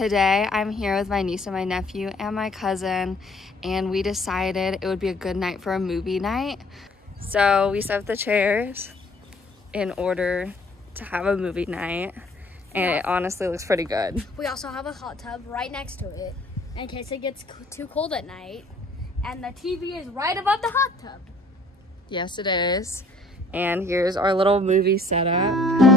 today I'm here with my niece and my nephew and my cousin, and we decided it would be a good night for a movie night. So we set up the chairs in order to have a movie night, and it honestly looks pretty good. We also have a hot tub right next to it in case it gets too cold at night, and the TV is right above the hot tub. Yes, it is. And here's our little movie setup.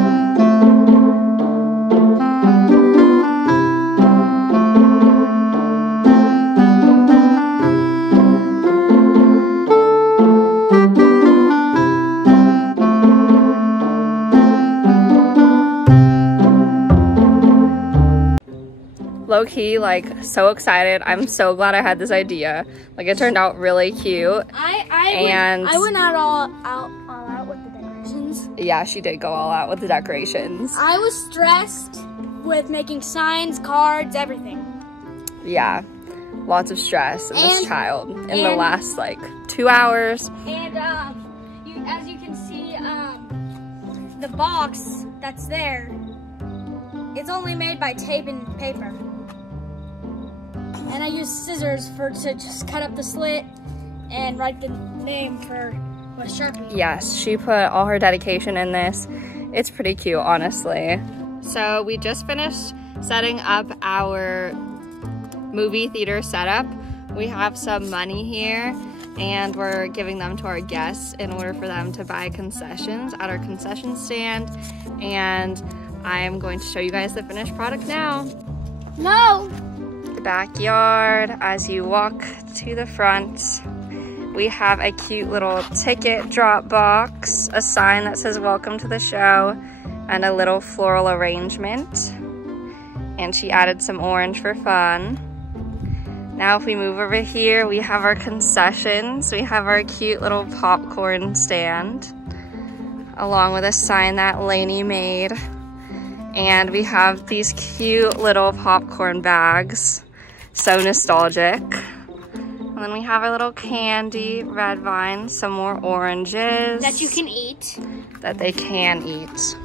Low-key, like, so excited. I'm so glad I had this idea. Like, it turned out really cute. I went all out with the decorations. Yeah, she did go all out with the decorations. I was stressed with making signs, cards, everything. Yeah, lots of stress in this child in the last, like, 2 hours. And, as you can see, the box that's there, it's only made by tape and paper. And I used scissors to just cut up the slit and write the name with Sharpie. Yes, she put all her dedication in this. It's pretty cute, honestly. So we just finished setting up our movie theater setup. We have some money here, and we're giving them to our guests in order for them to buy concessions at our concession stand. And I'm going to show you guys the finished product now. No! The backyard, as you walk to the front, we have a cute little ticket drop box, a sign that says welcome to the show, and a little floral arrangement. And she added some orange for fun. Now if we move over here, we have our concessions. We have our cute little popcorn stand, along with a sign that Lainey made. And we have these cute little popcorn bags, so nostalgic. And then we have our little candy, red vine, some more oranges. That you can eat. That they can eat.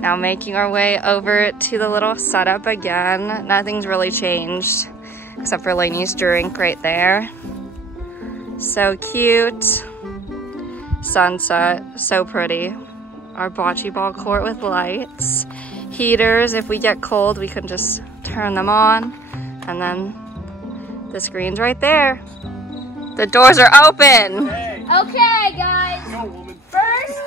Now making our way over to the little setup again. Nothing's really changed, except for Lainey's drink right there. So cute. Sunset, so pretty. Our bocce ball court with lights. Heaters, if we get cold, we can just turn them on. And then the screen's right there. The doors are open. Hey. Okay, guys. Go, woman. First,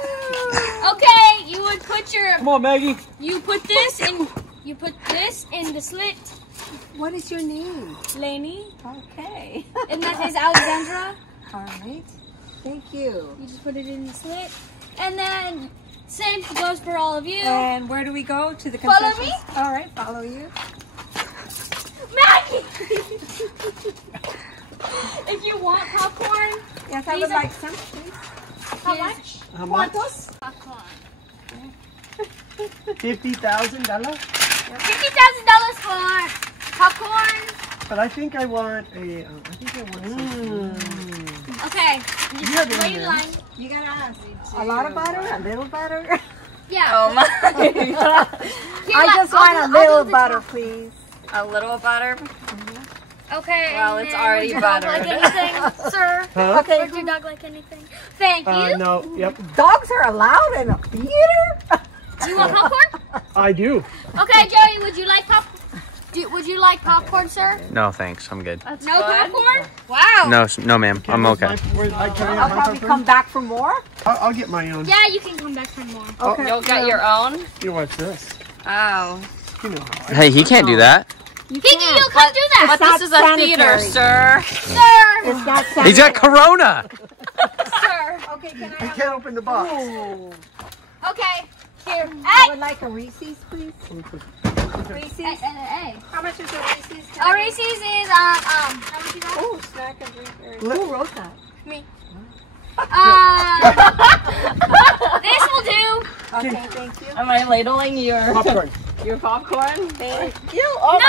okay, you would put your... Come on, Maggie. You put this in the slit. What is your name? Lainey. Okay. And that is Alexandra. All right. Thank you. You just put it in the slit. And then, same goes for all of you. And where do we go? To the Follow concessions? me. All right, follow you. Maggie! If you want popcorn, Yes, I would like some, please. how much? How much? ¿Cuántos? Popcorn. $50,000. $50,000 for popcorn. But I think I want a. Some. Okay, you just wait in line. You gotta ask. A lot of butter? A little butter? Yeah. Oh my. I just want a little butter, please. A little butter. Okay. Well, and it's then already would your dog buttered. like anything, sir? Huh? Okay. Would your dog like anything? Thank you. No. Yep. Dogs are allowed in a theater? Do you want popcorn? I do. Okay, Joey, would you like would you like popcorn, sir? No, thanks. I'm good. That's No good. popcorn? Wow. No, ma'am. I'm okay. Can I I'll have my probably popcorn? come back for more. I'll get my own. Yeah, you can come back for more. Okay. You'll get your own? You watch this. Oh. You know how I Hey, he can't do that. You'll come do that. But this is a theater, sanitary. sir. Sir. It's not He's got sanitary. Corona. Sir. Okay, can I I have can't open the box. Ooh. Okay. Here. I Hey. would like a Reese's, please. Reese's? Hey. How much is a Reese's? Our Reese's is how much is that? Oh, snack and drink. Who wrote that? Me. This will do. Okay, thank you. Am I ladling your Popcorn. popcorn? Thank you. Oh,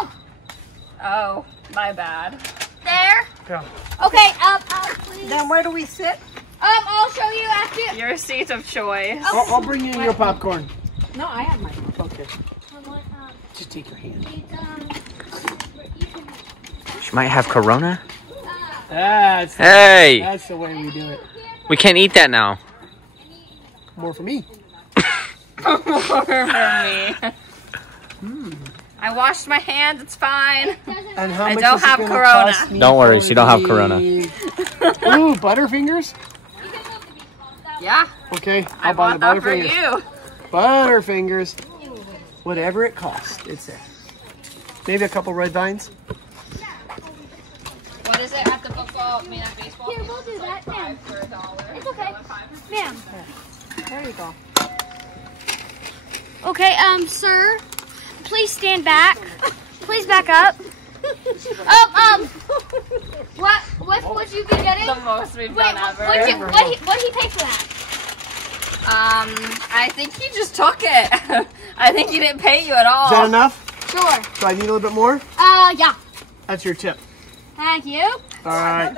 No. Oh, my bad. There. Yeah. Okay. Please. Then where do we sit? I'll show you after. Your seat of choice. I'll bring you your popcorn. No, I have my. Okay. Just take your hand. She might have corona. That's Hey! that's the way we do it. We can't eat that now. More for me. More for me. I washed my hands, it's fine. And how I much don't is it have gonna corona. cost me Don't worry, for she don't have the- corona. Ooh, Butterfingers? Yeah, Okay, I I'll buy bought the that for Butterfingers. you. Butterfingers. Whatever it costs, it's there. Maybe a couple red vines. What is it at the football, I mean at baseball? Here, we'll do that, ma'am. For $1. It's okay. Ma'am. There you go. Okay, sir, please stand back. Please back up. What would you be getting? The most we've Wait, done ever. what did he pay for that? I think he just took it. I think he didn't pay you at all. Is that enough? Sure. Do I need a little bit more? Yeah. That's your tip. Thank you. All right.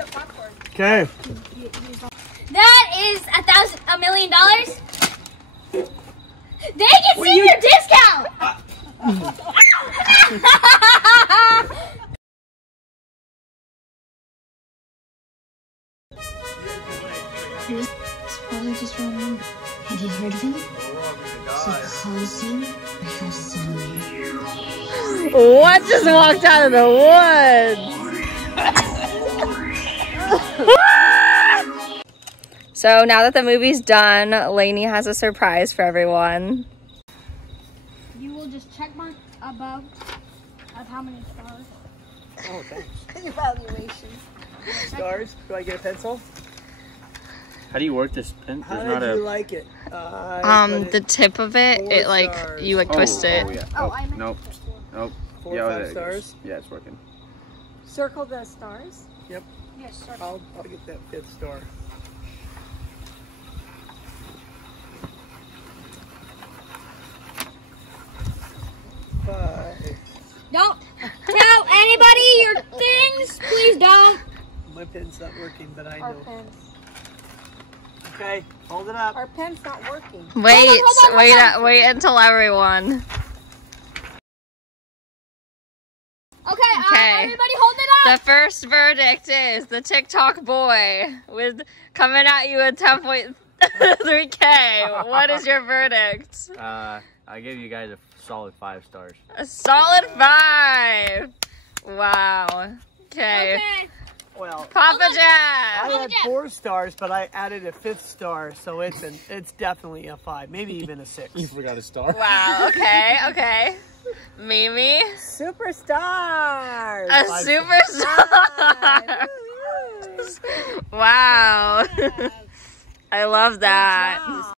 Okay. That is $1 million. They get senior discount. Probably just wrong number. Have you heard of him? XOXO. My house is on there. What just walked out of the woods? So now that the movie's done, Lainey has a surprise for everyone. You will just check mark above of how many stars. Oh, thanks. Evaluation. Stars? Do I get a pencil? How do you work this pen? How did you like it? I The tip of it, 4 it like, stars. you like twist it. yeah. Oh, I meant Nope. Nope. 4 or 5 stars. Yeah, it's working. Circle the stars. Yep. Yes, sir. I'll get that 5th star. Five. Don't tell anybody your things. Please don't. My pen's not working, but I Our know. pen's, Okay, hold it up. our pen's not working. Wait, hold on. wait until everyone. Okay, Okay. everybody hold it up. The first verdict is the TikTok boy with coming at you at 10.3K. What is your verdict? I give you guys a solid 5 stars. A solid 5. Wow. Okay. Okay. Well, Papa I Jack. had 4 stars, but I added a 5th star, so it's definitely a 5, maybe even a 6. You forgot a star. Wow. Okay. Okay. Mimi. Superstars. A superstar. Wow. I love that.